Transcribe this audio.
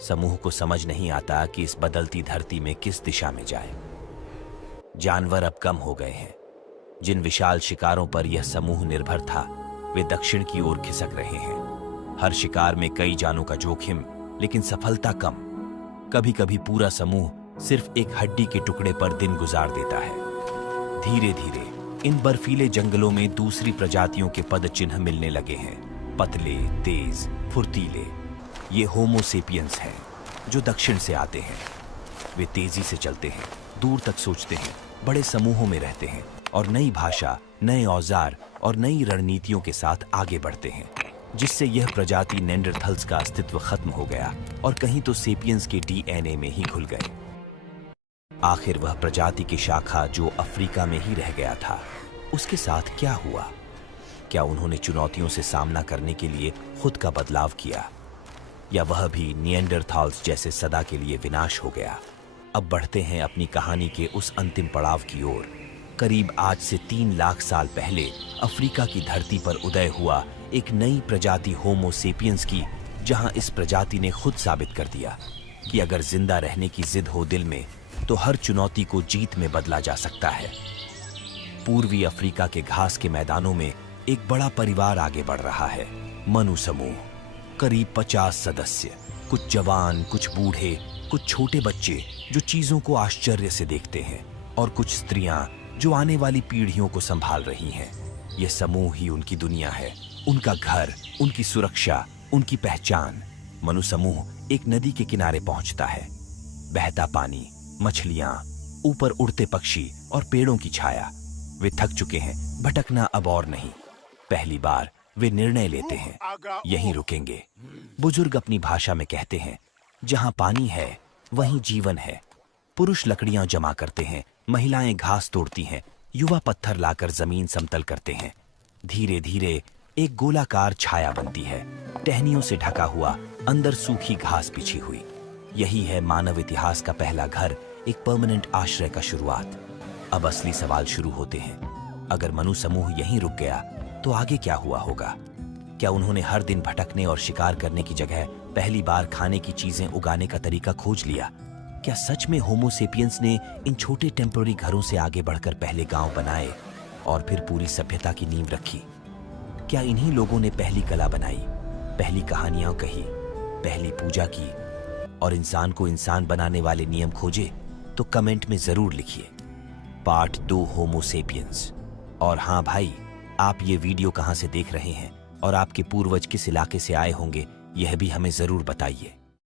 समूह को समझ नहीं आता कि इस बदलती धरती में किस दिशा में जाए। जानवर अब कम हो गए हैं। जिन विशाल शिकारों पर यह समूह निर्भर था, वे दक्षिण की ओर खिसक रहे हैं। हर शिकार में कई जानों का जोखिम, लेकिन सफलता कम। कभी कभी पूरा समूह सिर्फ एक हड्डी के टुकड़े पर दिन गुजार देता है। धीरे धीरे इन बर्फीले जंगलों में दूसरी प्रजातियों के पद चिन्ह मिलने लगे हैं। पतले, तेज, फुर्तीले। ये होमो सेपियंस हैं, जो दक्षिण से आते हैं। वे तेजी से चलते हैं, दूर तक सोचते हैं, बड़े समूहों में रहते हैं और नई भाषा, नए औजार और नई रणनीतियों के साथ आगे बढ़ते हैं, जिससे यह प्रजाति नेंडरथल्स का अस्तित्व खत्म हो गया और कहीं तो सेपियंस के डीएनए में ही घुल गए। आखिर वह प्रजाति की शाखा जो अफ्रीका में ही रह गया था, उसके साथ क्या हुआ? क्या उन्होंने चुनौतियों से सामना करने के लिए खुद का बदलाव किया, या वह भी निएंडरथाल्स जैसे सदा के लिए विनाश हो गया? अब बढ़ते हैं अपनी कहानी के उस अंतिम पड़ाव की ओर। करीब आज से 3 लाख साल पहले अफ्रीका की धरती पर उदय हुआ एक नई प्रजाति होमो सेपियंस की, जहां इस प्रजाति ने खुद साबित कर दिया कि अगर जिंदा रहने की जिद हो दिल में, तो हर चुनौती को जीत में बदला जा सकता है। पूर्वी अफ्रीका के घास के मैदानों में एक बड़ा परिवार आगे बढ़ रहा है, मनु समूह। करीब 50 सदस्य, कुछ जवान, कुछ बूढ़े, कुछ छोटे बच्चे जो चीजों को आश्चर्य से देखते हैं, और कुछ स्त्रियां जो आने वाली पीढ़ियों को संभाल रही हैं। यह समूह ही उनकी दुनिया है, उनका घर, उनकी सुरक्षा, उनकी पहचान। मनु समूह एक नदी के किनारे पहुंचता है। बहता पानी, मछलियां, ऊपर उड़ते पक्षी और पेड़ों की छाया। वे थक चुके हैं, भटकना अब और नहीं। पहली बार वे निर्णय लेते हैं, यहीं रुकेंगे। बुजुर्ग अपनी भाषा में कहते हैं, जहां पानी है वहीं जीवन है। पुरुष लकड़ियां जमा करते हैं, महिलाएं घास तोड़ती हैं, युवा पत्थर लाकर जमीन समतल करते हैं। धीरे धीरे एक गोलाकार छाया बनती है, टहनियों से ढका हुआ, अंदर सूखी घास बिछी हुई। यही है मानव इतिहास का पहला घर, एक परमानेंट आश्रय का शुरुआत। अब असली सवाल शुरू होते हैं। अगर मनु समूह यहीं रुक गया, तो आगे क्या हुआ होगा? क्या उन्होंने हर दिन भटकने और शिकार करने की जगह पहली बार खाने की चीजें उगाने का तरीका खोज लिया? क्या सच में होमो सेपियंस ने इन छोटे टेम्पररी घरों से आगे बढ़कर पहले गांव बनाए और फिर पूरी सभ्यता की नींव रखी? क्या इन्हीं लोगों ने पहली कला बनाई, पहली कहानियां कही, पहली पूजा की और इंसान को इंसान बनाने वाले नियम खोजे? तो कमेंट में जरूर लिखिए। पार्ट 2, होमो सेपियंस। और हाँ भाई, आप ये वीडियो कहाँ से देख रहे हैं और आपके पूर्वज किस इलाके से आए होंगे, यह भी हमें जरूर बताइए।